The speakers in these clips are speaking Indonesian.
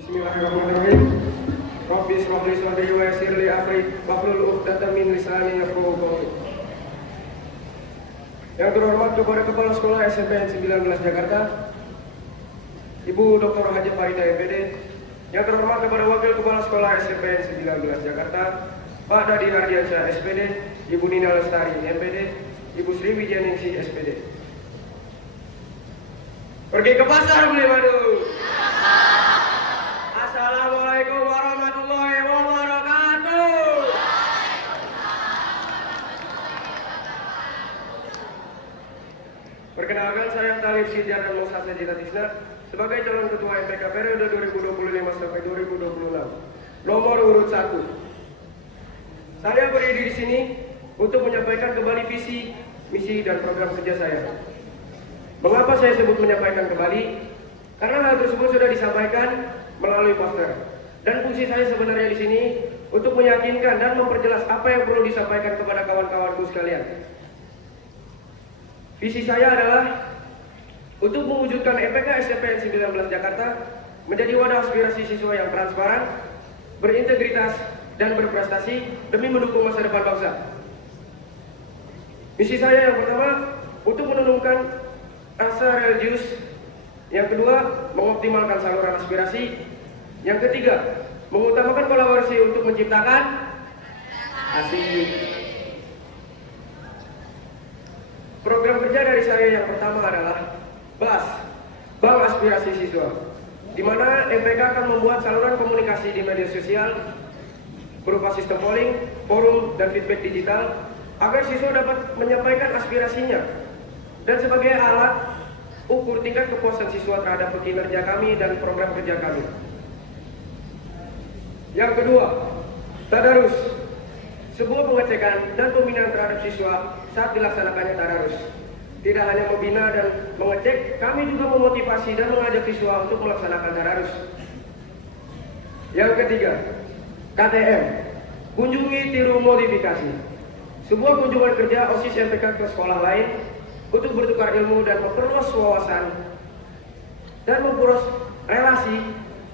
Bismillahirrahmanirrahim. Rabbi ishrah li sadri wa yassir li amri wahlul 'uqdatam min lisani yafqahu qawli. Yang terhormat kepada Kepala Sekolah SMPN 19 Jakarta, Ibu Dr. Haji Farida MPD. Yang terhormat kepada Wakil Kepala Sekolah SMPN 19 Jakarta, Pak Dadi Hardiansyah SPD, Ibu Nina Lestari MPD, Ibu Sri Wijaningsi SPD. Pergi ke pasar beli madu. Assalamualaikum warahmatullahi wabarakatuh. Perkenalkan, saya Talib Sidiana Musa Sajita Tisna sebagai calon ketua MPK periode 2025 sampai 2026, nomor urut 1. Saya berdiri di sini untuk menyampaikan kembali visi, misi, dan program kerja saya. Mengapa saya sebut menyampaikan kembali? Karena hal tersebut sudah disampaikan melalui poster. Dan fungsi saya sebenarnya di sini untuk meyakinkan dan memperjelas apa yang perlu disampaikan kepada kawan-kawanku sekalian. Visi saya adalah untuk mewujudkan MPK SMPN 19 Jakarta menjadi wadah aspirasi siswa yang transparan, berintegritas, dan berprestasi demi mendukung masa depan bangsa. Misi saya yang pertama untuk menumbuhkan rasa religius, yang kedua mengoptimalkan saluran aspirasi, yang ketiga mengutamakan kolaborasi untuk menciptakan asik. Program kerja dari saya yang pertama adalah BAS, Bank Aspirasi Siswa, di mana MPK akan membuat saluran komunikasi di media sosial berupa sistem polling, forum, dan feedback digital agar siswa dapat menyampaikan aspirasinya dan sebagai alat ukur tingkat kepuasan siswa terhadap kinerja kami dan program kerja kami. Yang kedua, tadarus, sebuah pengecekan dan pembinaan terhadap siswa saat dilaksanakannya tadarus. Tidak hanya membina dan mengecek, kami juga memotivasi dan mengajak siswa untuk melaksanakan tadarus. Yang ketiga, KTM, kunjungi tiru modifikasi, sebuah kunjungan kerja OSIS MPK ke sekolah lain untuk bertukar ilmu dan memperluas wawasan dan memperluas relasi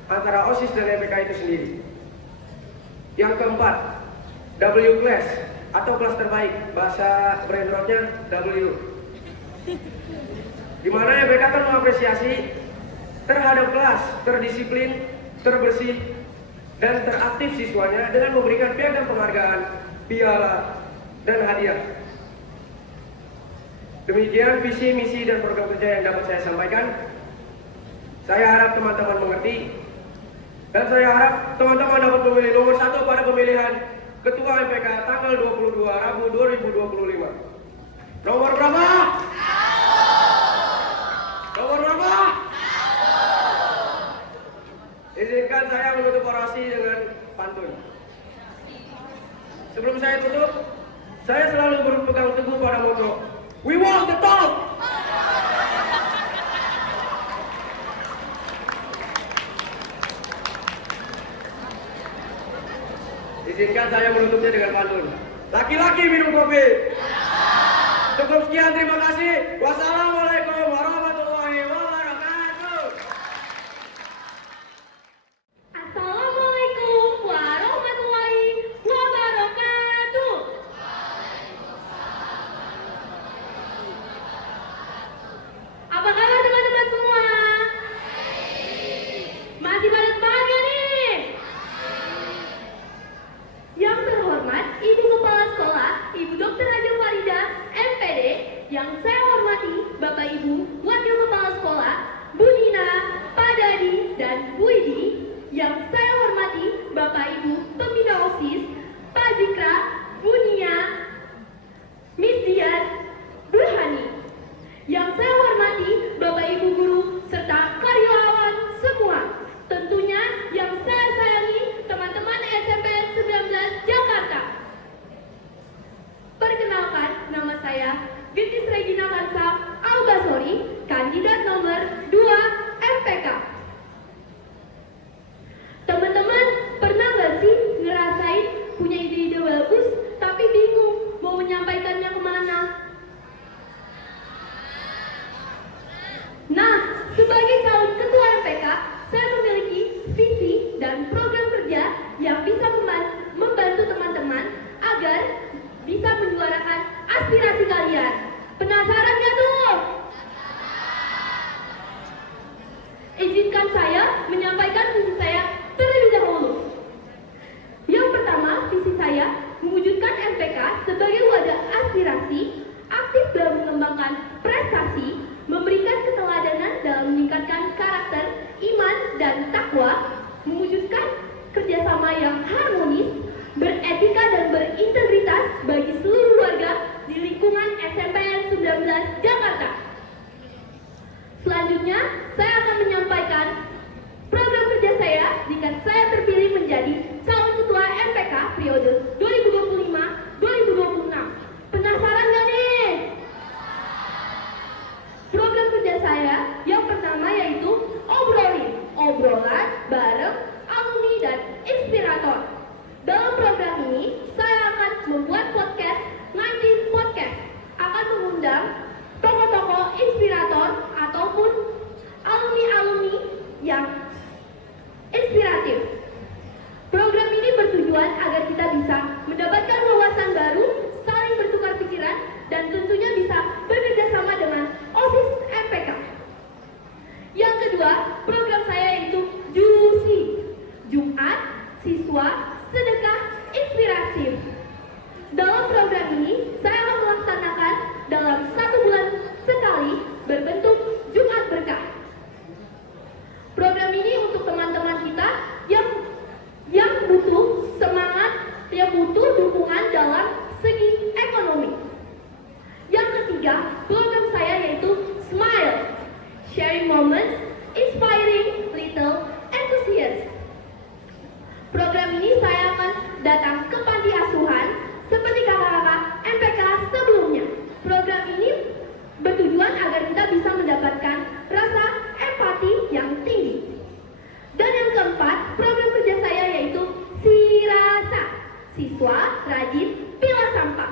antara OSIS dan MPK itu sendiri. Yang keempat, W class atau kelas terbaik, bahasa brandnya W, di mana MPK akan mengapresiasi terhadap kelas terdisiplin, terbersih, dan teraktif siswanya dengan memberikan piagam penghargaan, piala, dan hadiah. Demikian visi, misi, dan program kerja yang dapat saya sampaikan. Saya harap teman-teman mengerti, dan saya harap teman-teman dapat memilih nomor 1 pada pemilihan Ketua MPK tanggal 22 Rabu 2025. Nomor berapa? Nomor berapa? Izinkan saya menutup orasi dengan pantun. Sebelum saya tutup, saya selalu berpegang teguh pada moto We want the top! Izinkan saya menutupnya dengan pantun. Laki-laki minum kopi. Cukup sekian, terima kasih. Wassalamualaikum warahmatullahi wabarakatuh. Assalamualaikum warahmatullahi wabarakatuh. Apa kabar teman-teman semua? Masih pada semangat gak nih? Yang terhormat Ibu Kepala Sekolah, Ibu Dr. Haji Farida MPD. Yang saya hormati Bapak Ibu Wakil Kepala Sekolah, Bu Nina, Pak Dadi, dan Bu Idi. Yang saya hormati Bapak Ibu Pembina OSIS, Pak Zikra, Bu Nia, Miss Dian, Bu Hani. Yang saya hormati Bapak Ibu Guru serta karyawan semua. Tentunya yang saya sayangi teman-teman SMPN 19 Jakarta. Perkenalkan, nama saya Getis Regina Kansa Albasori, kandidat nomor 2 MPK. Teman-teman pernah gak sih ngerasain punya ide-ide bagus tapi bingung mau menyampaikannya kemana? Nah, sebagai calon ketua MPK, saya memiliki visi kalian. Penasaran gak tuh? Izinkan saya menyampaikan visi saya terlebih dahulu. Yang pertama, visi saya mewujudkan MPK sebagai wadah aspirasi, aktif dalam mengembangkan prestasi, memberikan keteladanan dalam meningkatkan karakter, iman, dan takwa, mewujudkan kerjasama yang harmonis, beretika dan berintegritas bagi seluruh warga di lingkungan SMPN 19 Jakarta. Selanjutnya, saya akan menyampaikan program kerja saya jika saya terpilih menjadi calon ketua MPK periode 2025-2026. Penasaran gak nih? Program kerja saya yang pertama yaitu obrolan bareng alumni dan inspirator. Dalam program ini, saya akan membuat podcast 19 Podcast, akan mengundang tokoh-tokoh inspirator ataupun alumni-alumni yang inspiratif. Program ini bertujuan agar kita bisa mendapatkan wawasan baru, saling bertukar pikiran, dan tentunya bisa bekerja sama dengan OSIS MPK. Yang kedua, program saya yaitu JUSI, Jumat Siswa Sedekah Inspiratif. Dalam program ini, saya akan melaksanakan dalam 1 bulan sekali berbentuk Jumat Berkah. Program ini untuk teman-teman kita yang butuh semangat, yang butuh dukungan dalam segi ekonomi. Yang ketiga, program saya yaitu Smile, Sharing Moments, Inspiring Little Enthusiasts. Program ini saya akan datang ke panti asuhan seperti kakak-kakak MPK sebelumnya. Program ini bertujuan agar kita bisa mendapatkan rasa empati yang tinggi. Dan yang keempat, program kerja saya yaitu Sirasa, Siswa Rajin Pilah Sampah.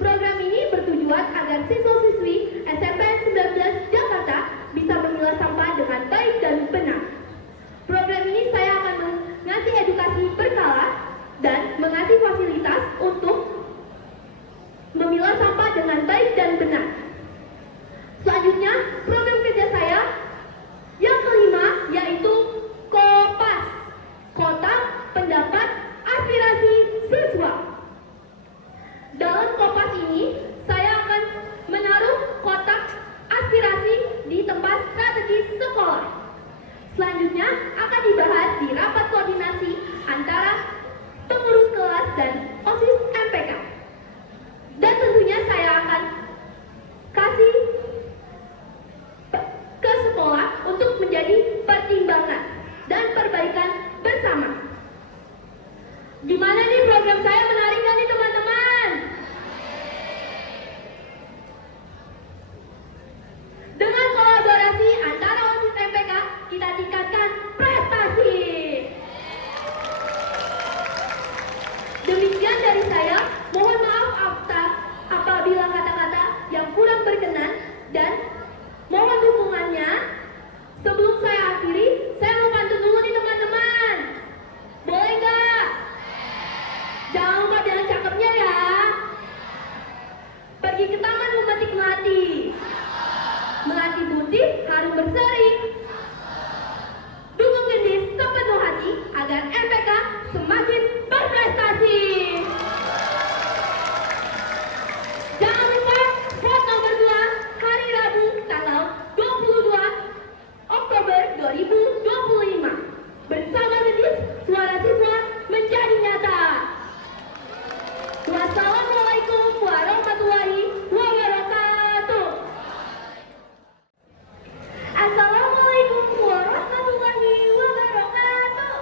Program ini bertujuan agar siswa-siswi SMPN 19 Jakarta bisa memilah sampah dengan baik dan benar. Program ini saya akan mengasih edukasi berkala dan mengasih fasilitas untuk memilah sampah dengan baik dan benar. Selanjutnya, program kerja saya yang kelima yaitu KOPAS, Kotak Pendapat Aspirasi Siswa. Dalam KOPAS ini, saya akan menaruh kotak aspirasi di tempat strategis sekolah. Selanjutnya akan dibahas di rapat koordinasi antara pengurus kelas dan OSIS MPK. Dan tentunya saya akan kasih ke sekolah untuk menjadi pertimbangan dan perbaikan bersama. Gimana nih program saya, menarik gak nih teman-teman? Dengan kolaborasi antara OSIS MPK, kita tingkatkan prestasi. Demikian dari saya, mohon maaf apabila kata-kata yang kurang berkenan dan mohon dukungannya. Sebelum saya akhiri, saya mau pantun dulu nih teman-teman. Boleh nggak? Jangan lupa dengan cakepnya ya. Pergi ke taman memetik melati. Melati putih harum berseri. Dukung gendis sepenuh hati agar MPK semakin berprestasi. Jangan lupa vote nomor 2 hari Rabu tanggal 22 Oktober 2025. Bersama gendis, suara siswa menjadi nyata. Wassalamualaikum warahmatullahi wabarakatuh. Assalamualaikum warahmatullahi wabarakatuh.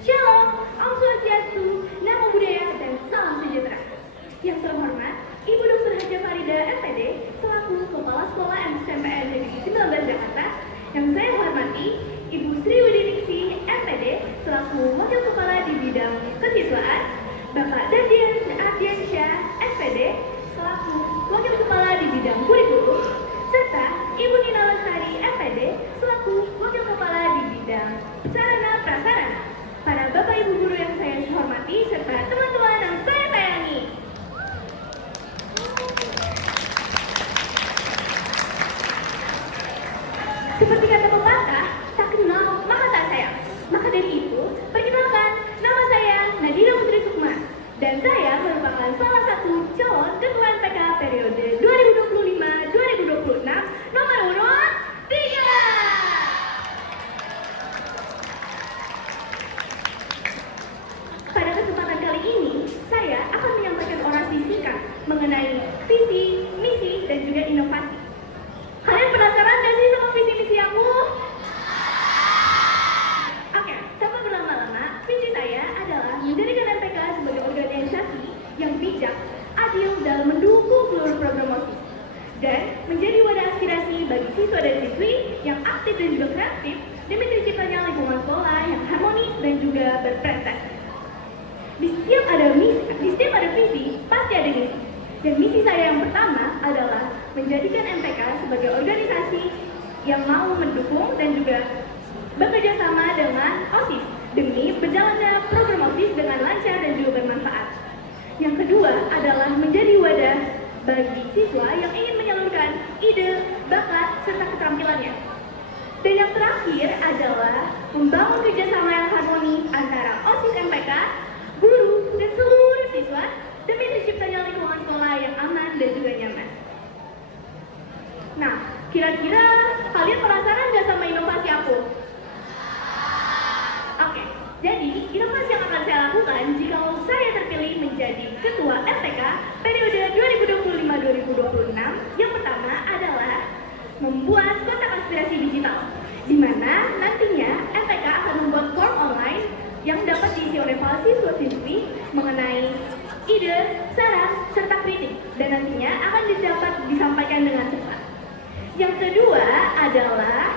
Shalom, Om Swastiastu, Namo Buddhaya, dan salam sejahtera. Yang terhormat, Ibu Dr. Haja Farida MPD, selaku Kepala Sekolah SMPN Negeri 19 Jakarta. Yang saya hormati, Ibu Sri Widiningsi MPD, selaku Wakil Kepala di bidang kesiswaan. Bapak Dardian Ardiansyah SPD, selaku Wakil Kepala di bidang kurikulum. Serta Ibu Nina Lestari MPD, selaku Wakil Kepala di bidang sarana prasarana. Para Bapak Ibu guru yang saya hormati, serta memperkenalkan salah satu calon ketua MPK periode 2025-2026 nomor urut 3. Pada kesempatan kali ini, saya akan menyampaikan orasi singkat mengenai visi, misi, dan juga inovasi. Kalian penasaran gak sih sama visi misi aku? Oke, tanpa berlama-lama, visi saya adalah menjadikan MPK sebagai organisasi yang bijak, adil dalam mendukung seluruh program OSIS, dan menjadi wadah aspirasi bagi siswa dan siswi yang aktif dan juga kreatif demi terciptanya lingkungan sekolah yang harmonis dan juga berprestasi. Di setiap ada visi, pasti ada misi. Dan misi saya yang pertama adalah menjadikan MPK sebagai organisasi yang mau mendukung dan juga bekerja sama dengan OSIS demi berjalannya program OSIS dengan lancar dan juga bermanfaat. Yang kedua adalah menjadi wadah bagi siswa yang ingin menyalurkan ide, bakat, serta keterampilannya. Dan yang terakhir adalah membangun kerjasama yang harmonis antara OSIS MPK, guru, dan seluruh siswa demi terciptanya lingkungan sekolah yang aman dan juga nyaman. Nah, kira-kira kalian penasaran nggak sama inovasi aku? Oke, jadi inovasi yang akan saya lakukan jika saya terpilih menjadi ketua MPK periode 2025-2026 yang pertama adalah membuat kotak aspirasi digital, di mana nantinya MPK akan membuat form online yang dapat diisi oleh para siswa-siswi mengenai ide, saran, serta kritik, dan nantinya akan dapat disampaikan dengan cepat. Yang kedua adalah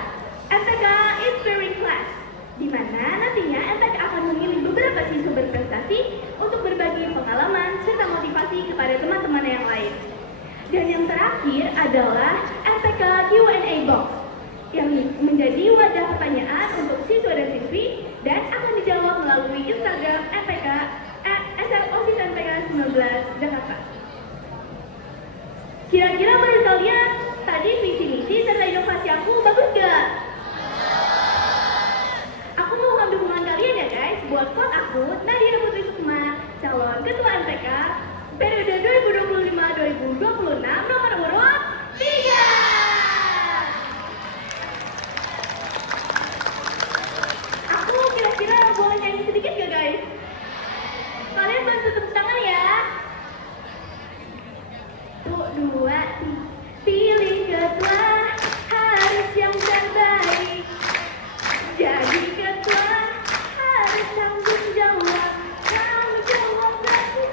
MPK Inspiring Class, di mana nantinya MPK akan memilih beberapa siswa berprestasi untuk berbagi pengalaman serta motivasi kepada teman-teman yang lain. Dan yang terakhir adalah MPK Q&A Box, yang menjadi wadah pertanyaan untuk siswa dan siswi dan akan dijawab melalui Instagram MPK OSIS MPK 19 Jakarta. Kira-kira menurut kalian tadi visi misi serta inovasi aku bagus gak? Aku mohon dukungan kalian ya guys buat vote aku Nadira Putri Sukma, calon ketua MPK periode 2025-2026 nomor urut 3. Kira-kira boleh nyanyi sedikit gak guys? Kalian bantu tepuk tangan ya. 1, 2, 3. Pilih ketua harus yang terbaik. Jadi ketua harus tanggung jawab. Tanggung jawab berarti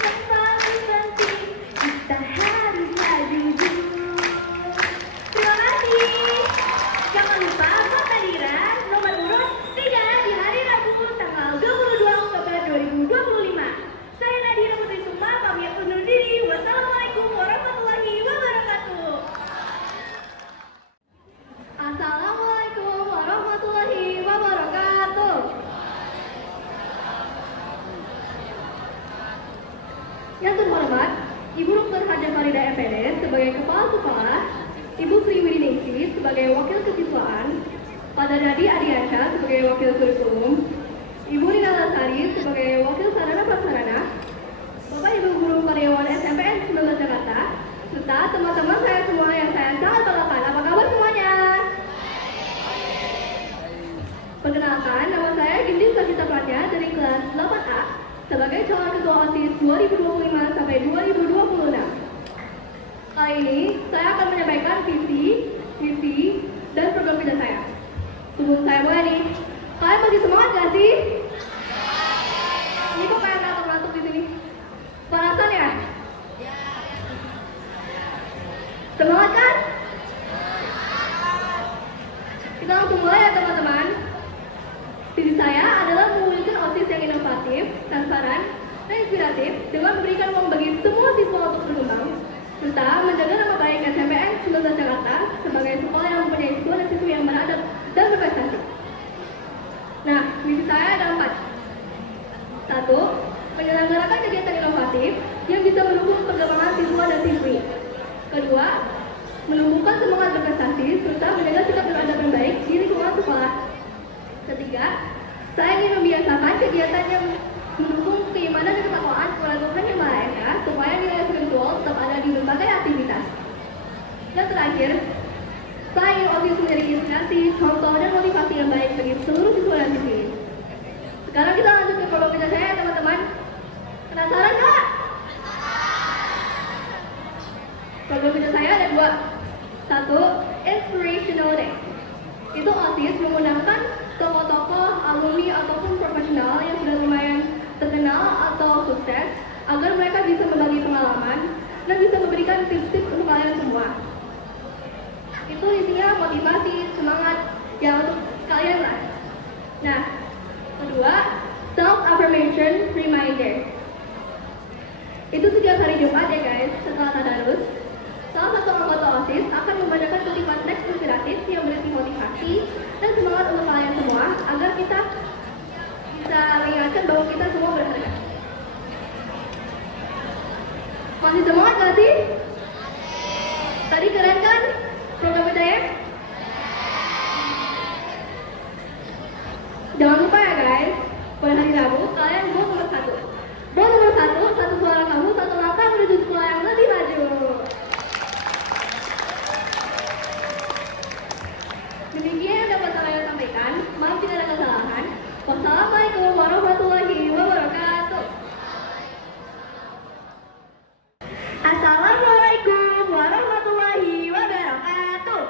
yang paling penting. Kita harus jujur. Terima kasih. Jangan lupa vote Nadira nomor urut 3 di hari Rabu tanggal 22 Oktober 2025. Saya Nadira Putri Sukma pamit undur diri. Wassalamualaikum warahmatullahi wabarakatuh. Assalamualaikum warahmatullahi wabarakatuh. Yang terhormat, Ibu Dr. Haja Farida MPD sebagai Kepala Sekolah, Ibu Sri Widiningsih sebagai Wakil Kesiswaan, Pak Dadi Adiansyah sebagai Wakil Kurikulum, Ibu Rina Lasari sebagai Wakil Sarana Prasarana, Bapak Ibu Guru Karyawan SMPN 19 Jakarta, serta teman-teman saya semua yang saya sangat banggakan. Apa kabar semuanya? Perkenalkan, nama saya Ginting Kasita Pratya dari kelas 8A sebagai calon ketua OSIS 2025 sampai 2026. Kali ini, saya akan menyampaikan visi, misi, dan program kerja saya. Sebelum saya mulai nih, kalian masih semangat gak sih? Ini kok kayak ngantuk-ngantuk di sini? Panasan ya? Semangat kan? Kita langsung mulai ya teman-teman. Visi saya adalah mewujudkan OSIS yang inovatif, transparan, dan inspiratif dengan memberikan ruang bagi semua siswa untuk berkembang, serta menjaga nama baik SMPN 19 Jakarta sebagai sekolah yang mempunyai siswa dan siswi yang beradab dan berprestasi. Nah, misi saya ada 4. 1. Menyelenggarakan kegiatan inovatif yang bisa mendukung perkembangan siswa dan siswi. Kedua, menumbuhkan semangat berprestasi serta menjaga sikap beradab yang baik di lingkungan sekolah. Ketiga, saya ingin membiasakan kegiatan yang mendukung keimanan dan ketakwaan kepada Tuhan Yang Maha Esa supaya nilai spiritual tetap ada di berbagai aktivitas. Dan terakhir, selain OSIS menjadi inspirasi, contoh, dan motivasi yang baik bagi seluruh siswa dan siswi. Sekarang kita lanjut ke program kerja saya, teman-teman. Penasaran nggak? Program kerja saya ada dua. Satu, Inspirational Day. Itu OSIS mengundangkan tokoh-tokoh, alumni, ataupun profesional yang sudah lumayan terkenal atau sukses agar mereka bisa berbagi pengalaman dan bisa memberikan tips-tips untuk kalian semua. Itu isinya motivasi, semangat yang untuk kalian lah. Nah, kedua, self-affirmation reminder. Itu setiap hari Jumat ya guys, setelah tadarus. Salah satu anggota OSIS akan membacakan kutipan teks inspiratif yang berisi motivasi dan semangat untuk kalian semua agar kita bisa mengingatkan bahwa kita semua berharga. Masih semangat gak sih? Tadi keren kan program saya? Jangan lupa ya guys, pada hari Rabu kalian vote nomor 1. Vote nomor 1, satu suara kamu, satu langkah menuju sekolah yang lebih maju. Demikian yang dapat saya sampaikan. Maaf jika ada kesalahan. Wassalamualaikum warahmatullahi wabarakatuh. Assalamualaikum warahmatullahi wabarakatuh.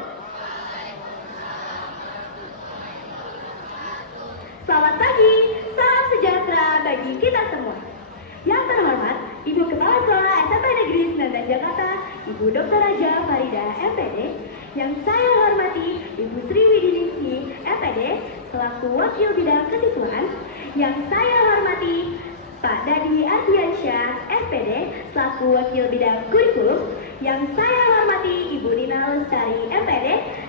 Selamat pagi, salam sejahtera bagi kita semua. Yang terhormat, Ibu Kepala Sekolah SMP Negeri 19 Jakarta, Ibu Dr. Raja Farida, MPD. Yang saya hormati, Ibu Sri Widiningsi, MPD, selaku Wakil Bidang Kesiswaan. Yang saya hormati, Pak Dadi Ardiansyah, SPD, selaku Wakil Bidang Kurikulum. Yang saya hormati, Ibu Nina Lestari, MPD,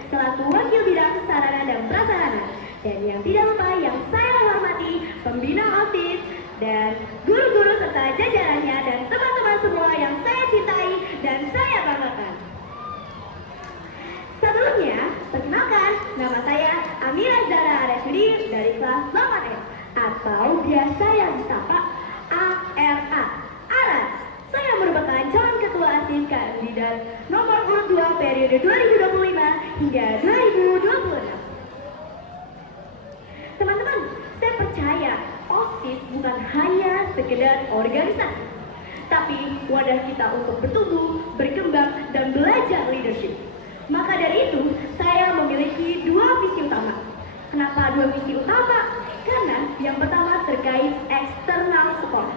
selaku Wakil Bidang Sarana dan Prasarana. Dan yang tidak lupa, yang saya hormati, Pembina OSIS, dan guru-guru serta jajarannya, dan teman-teman semua yang saya cintai dan saya banggakan. Sebelumnya, perkenalkan, nama saya Amira Zara Aresudi dari kelas 8F atau biasa yang disapa ARA. ARA, saya merupakan calon ketua ASIS kandidat nomor urut 2 periode 2025 hingga 2026. Teman-teman, saya percaya OSIS bukan hanya sekedar organisasi, tapi wadah kita untuk bertumbuh, berkembang, dan belajar leadership. Maka dari itu, saya memiliki dua visi utama. Kenapa dua visi utama? Karena yang pertama terkait external support.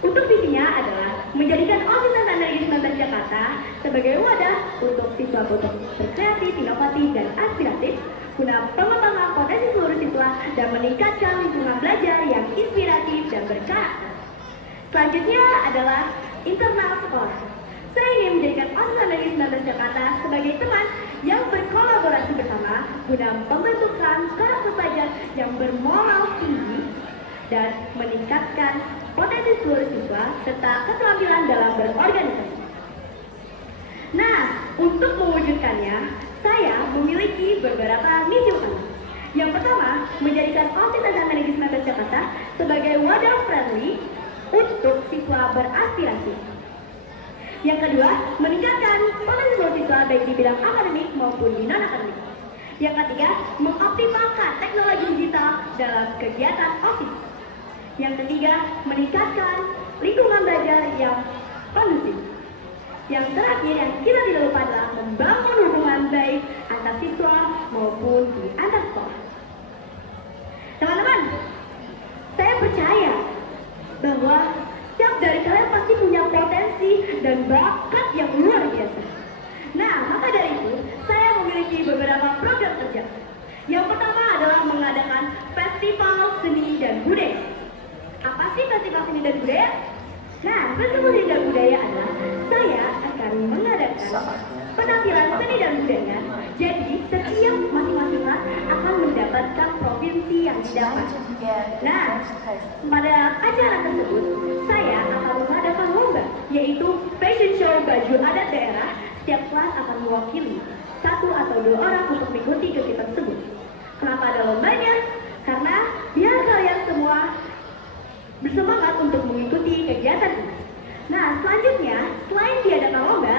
Untuk visinya adalah menjadikan OSIS Angkatan Negeri 19 Jakarta sebagai wadah untuk siswa untuk berkreatif, inovatif, dan aspiratif guna pengembangan potensi seluruh siswa dan meningkatkan lingkungan belajar yang inspiratif dan berkarakter. Selanjutnya adalah internal support. Saya ingin menjadikan OSIS Angkatan Negeri 19 Jakarta sebagai teman yang berkolaborasi bersama guna pembentukan karakter pelajar yang bermoral tinggi dan meningkatkan potensi seluruh siswa serta keterampilan dalam berorganisasi. Nah, untuk mewujudkannya, saya memiliki beberapa misi utama. Yang pertama, menjadikan OSIS Angkatan Negeri 19 Jakarta sebagai wadah friendly untuk siswa beraspirasi. Yang kedua, meningkatkan potensi seluruh siswa baik di bidang akademik maupun di non-akademik. Yang ketiga, mengoptimalkan teknologi digital dalam kegiatan OSIS. Yang ketiga, meningkatkan lingkungan belajar yang kondusif. Yang terakhir yang kita tidak lupa adalah membangun hubungan baik antar siswa maupun di antar sekolah. Teman-teman, saya percaya bahwa setiap dari kalian pasti punya potensi dan bakat yang luar biasa. Nah, maka dari itu, saya memiliki beberapa program kerja. Yang pertama adalah mengadakan festival seni dan budaya. Apa sih festival seni dan budaya? Nah, festival seni dan budaya adalah saya akan mengadakan penampilan seni dan budaya. Jadi, setiap masing-masing kelas akan mendapatkan provinsi yang didapat. Nah, pada acara tersebut, saya akan mengadakan lomba, yaitu fashion show baju adat daerah. Setiap kelas akan mewakili 1 atau 2 orang untuk mengikuti kegiatan tersebut. Kenapa ada lombanya? Karena biar kalian semua bersemangat untuk mengikuti kegiatan ini. Nah, selanjutnya, selain diadakan lomba,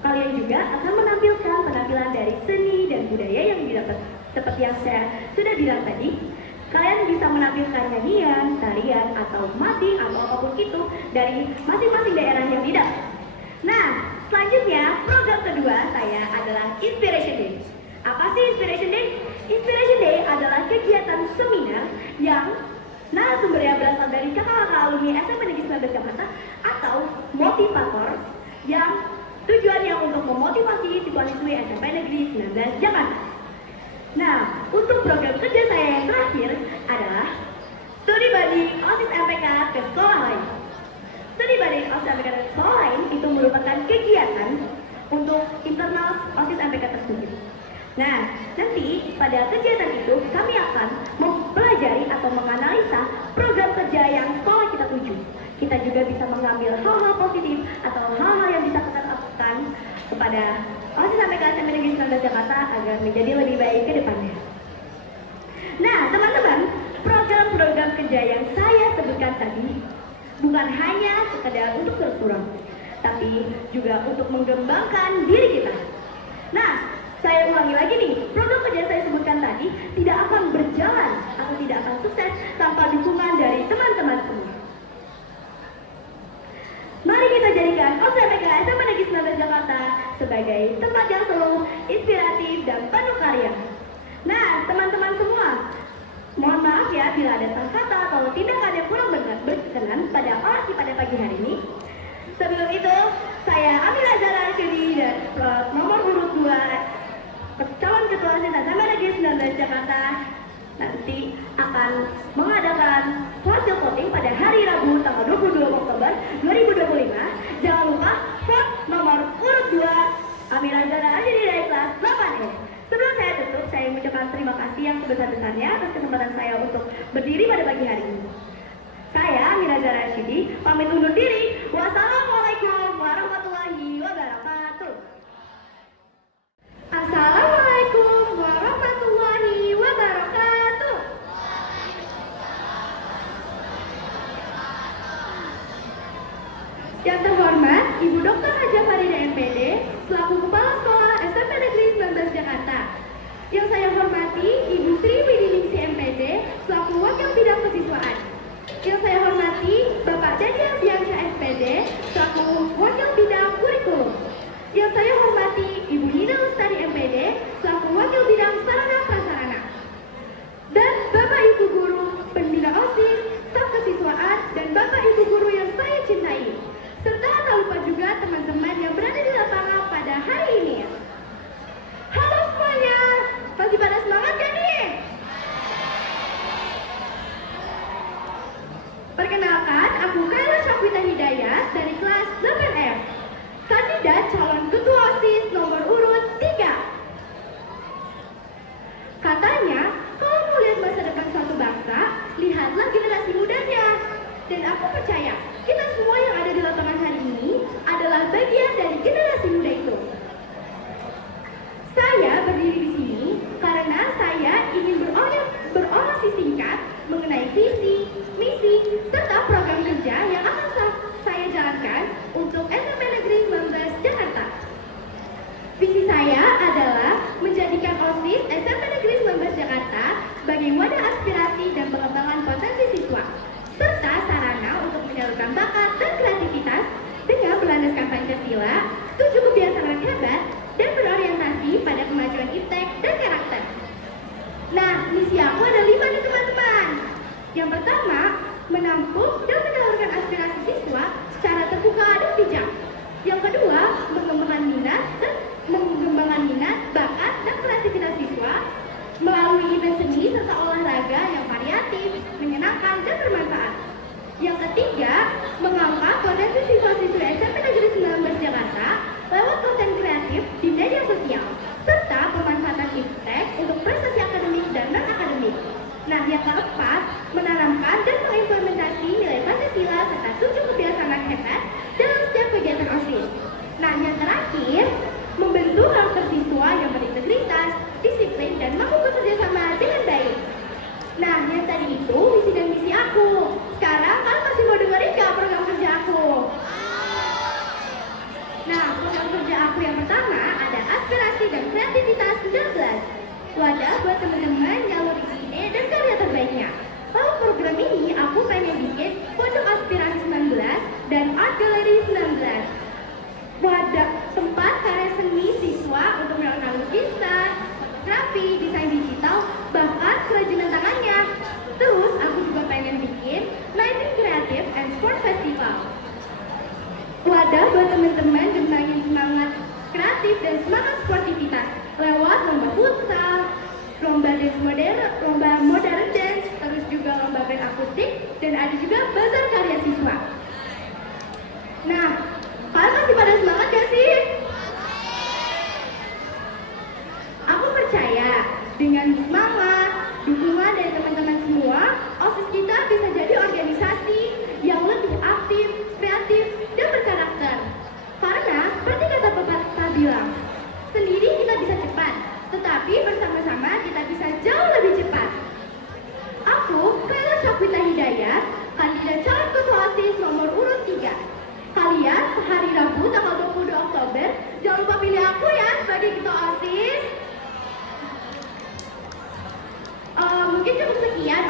kalian juga akan menampilkan penampilan dari seni dan budaya yang didapat. Seperti yang saya sudah bilang tadi, kalian bisa menampilkan nyanyian, tarian, atau mading, atau apapun itu dari masing-masing daerah yang didapat. Nah, selanjutnya program kedua saya adalah Inspiration Day. Apa sih Inspiration Day? Inspiration Day adalah kegiatan seminar yang narasumbernya berasal dari kakak-kakak alumni SMP Negeri 19 Jakarta atau motivator yang tujuannya untuk memotivasi siswa-siswi SMP Negeri 19 Jakarta. Nah, untuk program kerja saya yang terakhir adalah studi banding OSIS MPK ke sekolah lain. Studi banding OSIS MPK ke sekolah lain itu merupakan kegiatan untuk internal OSIS MPK tersebut. Nah, nanti pada kegiatan itu kami akan mempelajari atau menganalisa program kerja yang sekolah kita tuju. Kita juga bisa mengambil hal-hal positif atau hal-hal yang bisa kita lakukan kepada OSIS MPK SMP Negeri 19 Jakarta agar menjadi lebih baik ke depannya. Nah, teman-teman, program-program kerja yang saya sebutkan tadi bukan hanya sekedar untuk berkurang, tapi juga untuk mengembangkan diri kita. Nah, saya ulangi lagi nih, program kerja saya sebutkan tadi tidak akan berjalan atau tidak akan sukses tanpa dukungan dari teman-teman semua. Mari kita jadikan OSIS MPK SMP Negeri 19 Jakarta sebagai tempat yang selalu inspiratif dan penuh karya. Nah, teman-teman semua, mohon maaf ya bila ada salah kata atau tindakan yang kurang berkenan pada orasi pada pagi hari ini. Sebelum itu, saya Amira Zara Arsyadi dan nomor urut 2 calon ketua OSIS SMP Negeri 19 Jakarta nanti akan mengadakan hasil voting pada hari Rabu tanggal 22 Oktober 2025. Jangan lupa vote nomor urut 2 Amira Zara Arsyadi dari kelas 8E. Sebelum saya tutup, saya mengucapkan terima kasih yang sebesar-besarnya atas kesempatan saya untuk berdiri pada pagi hari ini. Saya Amira Zara Arsyadi pamit undur diri. Wassalamualaikum warahmatullahi wabarakatuh. Assalamualaikum warahmatullahi wabarakatuh. Yang terhormat Ibu Dr. Haja Farida MPD selaku Kepala Sekolah SMP Negeri 19 Jakarta. Yang saya hormati Ibu Sri Widiningsi MPD selaku Wakil Bidang Kesiswaan. Yang saya hormati Bapak Dadi Ardiansyah SPD selaku Wakil Bidang Kurikulum. Yang saya hormati Ibu Nina Lestari MPD selaku Wakil Bidang Sarana Prasarana. Dan Bapak Ibu Guru, Pembina OSIS, staf kesiswaan, dan Bapak Ibu Guru yang saya cintai. Serta tak lupa juga teman-teman yang berada di lapangan pada hari ini. Halo semuanya, masih pada semangat kan nih? Perkenalkan, aku Kaila Syakwita Hidayat dari kelas 8F. Kandidat calon ketua OSIS nomor urut 3. Katanya, kalau mau lihat masa depan suatu bangsa, lihatlah generasi mudanya. Dan aku percaya, kita semua yang ada di lapangan hari ini adalah bagian dari generasi muda itu. Saya berdiri di sini karena saya ingin berorasi singkat mengenai visi, misi, serta program kerja yang akan saya jalankan untuk SMP Negeri 19 Jakarta. Visi saya adalah menjadikan OSIS SMP Negeri 19 Jakarta sebagai wadah aspirasi dan pengembangan potensi siswa, serta sarana untuk menyalurkan bakat dan kreativitas dengan berlandaskan Pancasila, 7 kebiasaan hebat, dan berorientasi pada kemajuan iptek dan karakter. Nah, misi aku ada 5 nih teman-teman. Yang pertama, menampung dan menyalurkan aspirasi siswa secara terbuka dan bijak. Yang kedua, mengembangkan minat, bakat, dan kreativitas siswa melalui event seni serta olahraga yang variatif, menyenangkan, dan bermanfaat. Yang ketiga, mengangkat potensi siswa-siswi SMP Negeri 19 Jakarta lewat konten kreatif di media sosial, serta pemanfaatan iptek untuk prestasi akademik dan non-akademik. Nah, yang keempat, menanamkan dan mengimplementasi nilai Pancasila serta 7 kebiasaan hebat dalam setiap kegiatan OSIS. Nah, yang terakhir, membentuk karakter siswa yang berintegritas, disiplin, dan mampu bekerja sama dengan baik. Nah, yang tadi itu visi dan misi aku. Sekarang kalian masih mau dengerin gak program kerja aku? Nah, program kerja aku yang pertama ada aspirasi dan kreativitas 19. Wadah buat teman-teman nyalurin ide dan karya terbaiknya. Kalau program ini aku pengen bikin pondok aspirasi 19 dan art gallery 19. Wadah tempat karya seni siswa untuk melakukan lukisan, fotografi, desain digital, bahkan kerajinan tangannya. Terus aku juga pengen bikin Lighting Creative and Sport Festival. Wadah buat teman-teman gembangin semangat kreatif dan semangat sportivitas lewat lomba futsal, lomba modern dance, terus juga lomba band akustik, dan ada juga bazar karya siswa. Nah, kalian masih pada semangat gak sih? Aku percaya dengan semangat, dukungan dari teman-teman semua, OSIS kita bisa jadi organisasi yang lebih aktif, kreatif, dan berkarakter. Karena seperti kata pepatah bilang, sendiri kita bisa cepat, tetapi bersama-sama kita bisa jauh lebih cepat. Aku, Kaila Syakwita Hidayat, kandidat calon ketua OSIS nomor urut 3. Kalian hari Rabu tanggal 22 Oktober, jangan lupa pilih aku ya sebagai ketua OSIS. Mungkin cukup sekian